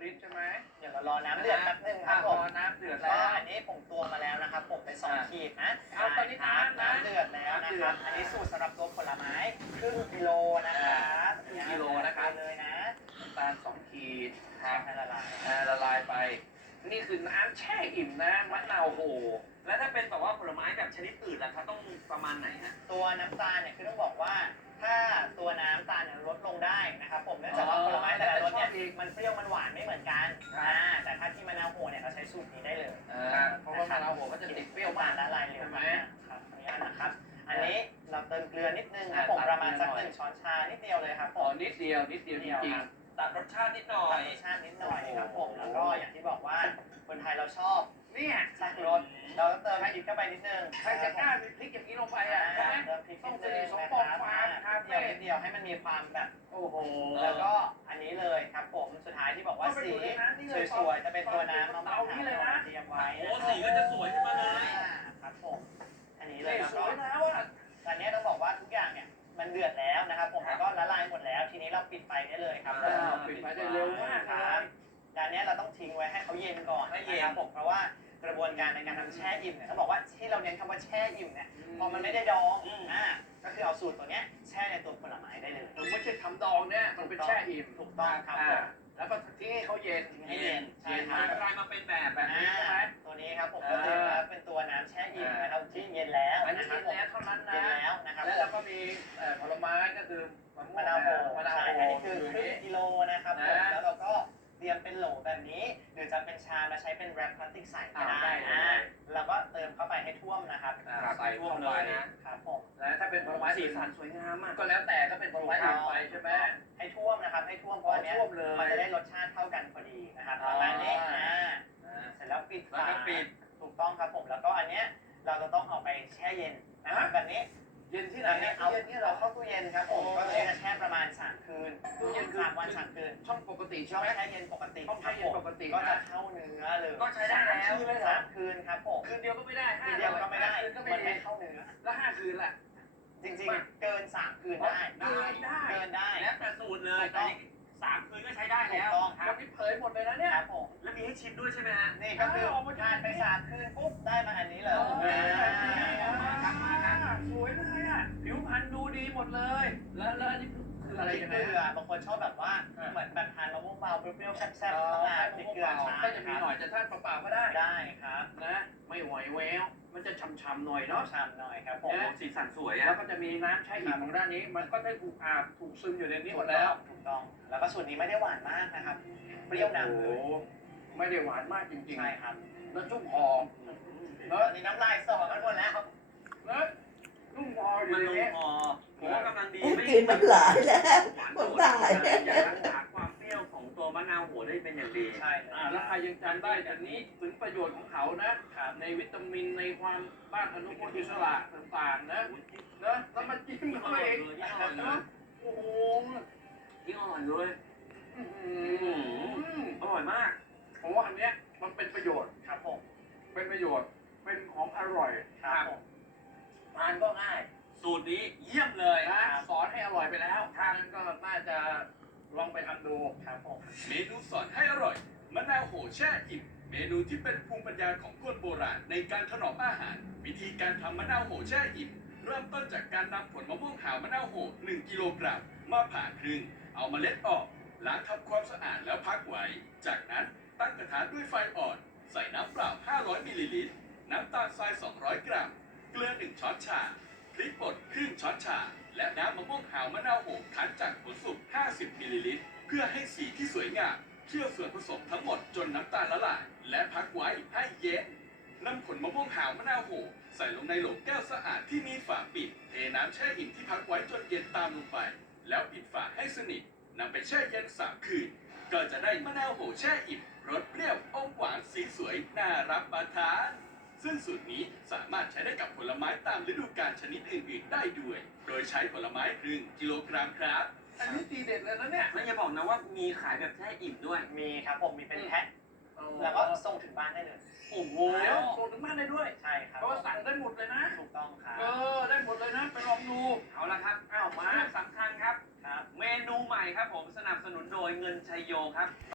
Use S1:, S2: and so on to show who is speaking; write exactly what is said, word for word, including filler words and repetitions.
S1: ลิตรใช่ไหม
S2: เดี๋ยวเรารอน้ำเดือดแป๊บนึงครับผม
S1: รอน้ำเดือด
S2: ก็
S1: แล้ว
S2: อันนี้ผมตวงมาแล้วนะครับผมไปสองขีดนะ
S1: เอาตอนนี้
S2: ครับ
S1: น้ำนะ
S2: น้ำเดือดแล้วนะครับอันนี้สูตรสำหรับตัวผลไม้ครึ่งกิโลนะครับ
S1: ครึ่งกิโลนะครับ
S2: เลยนะ
S1: น้ำตาลสองขีดครับ
S2: ให้ละลาย
S1: อ่าละลายไป นี่คือน้ำแช่อิ่มนะมะนาวโห
S3: แล้วถ้าเป็นแบบว่าผลไม้แบบชนิดอื่นล่ะครับต้องประมาณไหนฮะ
S2: ตัวน้ำตาลเนี่ยคือต้องบอกว่าถ้าตัวน้ำตาลเนี่ยลดลงได้นะครับผมเนื่องจากว่าผลไม้แต่ละรสเนี่ยมันเปรี้ยวมันหวานไม่เหมือนกันอ่าแต่ถ้าที่มะนาวโหเนี่ยเราใช้สูตรนี้ได้เลย
S1: อ่าเพราะว่ามะนาวโหก็จะติดเปรี้ยวมาก
S2: ละลายเร็ว
S1: ใช่ไหม
S2: มากครับขออนุญาตนะครับ อันนี้เราเติมเกลือนิดนึงครับผมประมาณสักหนึ่งช้อนชานิดเดียวเลยครับผ
S1: อ๋อ
S2: ม
S1: นิดเดียวนิดเดียวจริง
S3: ตัดรสชาตินิดหน่อ
S2: ใส่
S3: ย
S2: รสชาตินิดหน่อยครับผมแล้วก็อย่างที่บอกว่าคนไทยเราชอบ
S1: ๆเนี่ย
S2: สักรสเราต้องเติมพริกเข้าไปนิดนึง
S1: ใครจะกล้ามีพริกอย่างนี้ลงไปอ่ะใช่ไหม
S2: เติมพริกนิดนึง
S1: ต้อง
S2: นะ
S1: สนิทสมปอง
S2: ครับ
S1: ฟาร์มคาเฟ่
S2: เดียวนิดเดียวให้มันมีความแบบ
S1: โอ้โห
S2: แล้วก็อันนี้เลยครับผมสุดท้ายที่บอกว่าสีสวยๆจะเป็นตัวน้ำมะม่วงหาวเตรียมไว้
S3: โอ้สีก็จะสวยขึ้นมาเลย
S2: ครับผมอันนี้เลย
S1: นี่
S2: ครับ
S1: สวยแล้วอ่ะ
S2: ตอนนี้ต้องบอกว่าทุกอย่างเนี่ยมันเดือดแล้วนะครับผมแล้วก็ละลายหมดแล้วทีนี้เราปิดไฟได้เลยครับ
S1: อ้าวปิดไฟได้เร็วมาก
S2: ค
S1: เล
S2: รับ
S1: ย
S2: ด้านนี้เราต้องทิ้งไว้ให้เขาเย็นก่อนนะครับผมเพราะว่ากระบวนการในการทำแช่อิ่มเนี่ยเขาบอกว่าที่เราเน้นคำว่าแช่อิ่มเนี่ยพอมันไม่ได้ดองอ่าก็คือเอาสูตรตัวเนี้ยแช่ในตัวผลไม้ได้เลย
S1: มันไม่ใช่ทำดองเนี่ยมันเป็นแช่อิ่ม
S2: ถูกต้องครับผม
S1: อ่าแล้วก็ทิ้งให้เขาเย็น
S2: ทิ้งให้เย็นใช่ค
S3: มั
S2: รั
S3: น
S2: บ
S3: กลายมาเป็นแบบแบบ
S2: อ่า
S3: นี้ใช่ไหม
S2: ตัวนี้ครับผมก็เลยว่าเป็นตัวน้ำแช่อิ่มนะครับที่เย็นแล้ว
S1: อันนี้
S2: นะครั
S1: เย็
S2: บ
S1: นแล้วเท่านั้น
S2: เย็
S1: นะ
S2: นแล้วนะครับ
S1: แล้วเราก็มีเอ่อผลไม้ก็คือมะม่ว
S2: มะ
S1: ง
S2: นาวโห
S1: มะนาว
S2: ใช่
S1: โห
S2: อันนี้คือ
S1: อยู่
S2: ครึ่ง
S1: นี่
S2: กิโลนะครับผมแล้วเราก็เตรียมเป็นโหลแบบนี้ หรือจะเป็นชามมาใช้เป็นแรปพลาสติกใส่ก็ได้อ่าเราก็เติมเข้าไปให้ท่วมนะครับ
S1: อ่าใส่เข้าไปนะครับ
S2: ผม
S1: แล้วถ้าเป็นผลไม้
S3: สี
S1: อื่น
S3: สันสวยงามมาก
S1: ก็แล้วแต่ก็เป็นผลไม้อื่นไปใช่ไหม
S2: ให้ท่วมนะครับให้ท่วมเพราะอันเนี้ย
S1: ท่วมเลย
S2: มันจะได้รสชาติเท่ากันพอดีนะครับ
S1: อ๋
S2: ป
S1: อ
S2: ระมาณนี้อ่า
S1: อ่า
S2: เสร็จแล้วปิด
S3: แล้ว
S2: ฝา
S3: ก็ปิด
S2: ถูกต้องครับผมแล้วก็อันเนี้ยเราจะต้องเอาไปแช่เย็นนะครับแบบนี้
S1: เย็นที่ไหน
S2: อันนี้
S1: เนี่ย
S2: เอา
S1: เย็นที่
S2: เรา
S1: เรา
S2: เข้าตู้เย็นครับผมก็เลยจะแช่ประมาณสามคืน
S1: ตู้เย็นคือ
S2: สามวันสามคืน
S1: ช่องปกติใช่
S2: ช่อง
S1: ไหม
S2: แช่เย็นปกติ
S1: ช่องแช่เย็นปกติ
S2: ก็
S1: นะ
S2: จะเข้าเนื้อเลย
S3: ก็ใช้ได้แล้ว
S2: สามคืนเลยเหรอสามคืนครับผม
S1: คืนเดียวก็ไม่ได้ห้า
S2: คืนเดียวก็ไม่ได้
S1: คืนก็ไม่
S2: มัน
S1: ได้
S2: ไม่เข้าเนื้อ
S1: แล้วห้าคืนล่ะ
S2: จริงๆ เกินสามคืนได้
S1: ได้ได้
S2: เกินได้
S3: แล้วแต่สูตรเลยแต่นี่สามคืนก็ใช้ได้
S2: ถู
S3: แล้
S2: ก
S3: ว
S2: ต้องค
S1: แล้
S2: รั
S1: ว
S2: บ
S1: นี่เผยหมดเลยนะเนี่ย
S2: ครับผม
S3: แล้วมีให้ชิมด้วยใช่ไหมฮะ
S2: นี่ก็คือผ่านไปสามคืนปุ๊บได้มาอันนี้เลย
S1: เออ
S2: อ่า
S1: มาครับมาครับสวยเลยอ่ะผิวพรรณดูดีหมดเลย แล้วแล้วอันนี้คืออะไร
S2: พริก
S1: กัน
S2: เก
S1: นะ
S2: ลือบางคนชอบแบบว่าเหมือนแบบทานมะม่วงเบาเปรี้ยวๆแซ่บๆต้องการพริกเกลือช้า
S1: ก็จะมีหน่อยแต่ถ้าเปล่าๆก็ได้
S2: ได้ครับ
S1: นะ ไม่ไหวแววมันจะช่ำๆหน่อยเนาะ
S2: ชามหน่อยครับผ
S3: โอ้
S2: ม
S3: โหสีสันสวย
S1: แล้
S3: อ่ะ
S1: วก็จะมีน้ำแช่อิ่มของด้านนี้ มันก็ได้ถูกอาบถูกซึมอยู่ในนี้หม
S2: ถู
S1: ด
S2: ก
S1: แล้ว
S2: ถูกต้อง แล้วก็สูตรนี้ไม่ได้หวานมากนะครับ เปรี้ยวนำเล
S1: โอ้
S2: ย
S1: โหไม่ได้หวานมากจริง
S2: ใช่ครับ
S1: ๆแล้วจุ่มหอม
S2: ตอนนี้น้ำลายสอกันหมดแล้ว
S1: นะนุ่มพออ
S3: มั
S1: ยู่
S3: น
S1: ใน
S3: ลง
S1: นี้
S3: คอผมว่ากำลังดี
S4: ผมกินน้ำลายแล้ว
S3: หวาน
S4: ผม
S3: โดด
S4: ตาย
S3: ยังรักษาความเปรี้ยวของตัวมะนาวโหได้เป็นอย่างดี
S2: ใช่เลย
S1: อ่าแล้วใครยังจำได้จากนี้ถึงประโยชน์ของเขานะ ในวิตามินในความต้านอนุมูลอิสระต่างๆนะนะแล้วมาจิ้มเขาเอง
S3: ยิ่งอ่อนเลย
S1: โอ้โห
S3: ยิ่งอ่อนเลย
S1: อื้อหือ
S3: อร่อยมาก
S1: ผมว่าอันเนี้ยมันเป็นประโยชน์
S2: ครับผม
S1: เป็นประโยชน์ เป็นของอร่อย
S2: ครับผม
S1: ทานก็ง่าย
S3: สูตรนี้เยี่ยมเลย
S1: นะสอนให้อร่อยไปแล้วทานก็น่าจะลองไปทำดู
S2: ครับผม
S5: เมนูสอนให้อร่อยมะนาวโหแช่อิ่มเมนูที่เป็นภูมิปัญญาของคนโบราณในการถนอมอาหาร วิธีการทำมะนาวโหแช่อิ่มเริ่มต้นจากการนำผลมะม่วงหาวมะนาวโหหนึ่งกิโลกรัมมาผ่าครึ่ง เอาเมล็ดออกล้างทำความสะอาดแล้วพักไว้ จากนั้นตั้งกระทะด้วยไฟอ่อน ใส่น้ำเปล่า ห้าร้อยมิลลิลิตร น้ำตาลทราย สองร้อย กรัม เกลือ หนึ่ง ช้อนชา พริกป่นครึ่งช้อนชา และน้ำมะม่วงหาวมะนาวโหคั้นจากผลสุก ห้าสิบ มิลลิลิตร เพื่อให้สีที่สวยงาม เคี่ยวส่วนผสมทั้งหมดจนน้ำตาลละลาย และพักไว้ให้เย็น นำผลมะม่วงหาวมะนาวโหใส่ลงในโหลแก้วสะอาดที่มีฝาปิด เทน้ำแช่อิ่มที่พักไว้จนเย็นตามลงไป แล้วปิดฝาให้สนิท นำไปแช่เย็นสามคืน ก็จะได้มะนาวโหแช่อิ่มรสเปรี้ยวอมหวานสีสวยน่ารับประทาน ซึ่งสูตรนี้สามารถใช้ได้กับผลไม้ตามฤดูกาลชนิดอื่นๆได้ด้วย โดยใช้ผลไม้ครึ่งกิโลกรัมครับ
S1: อันนี้ทีเด็ดเลยนะเนี่ย
S3: แล้วอย่าบอกนะว่ามีขายแบบแช่อิ่มด้วย
S2: มีครับผมมีเป็นแพ็คแล้วก็ส่งถึงบ้านได้เลย
S3: โอ้โห
S1: เดี๋ยวส่งถึงบ้านได้ด้วย
S2: ใช่ครับ
S1: เพราะว่าสั่งได้หมดเลยนะ
S2: ถูกต้องครับ
S1: เออ ได้หมดเลยนะ ไปลองดู
S3: เอาละครับเอามาสำคัญครับ
S2: ครับ
S3: เมนูใหม่ครับผมสนับสนุนโดยเงินชัยโยครับ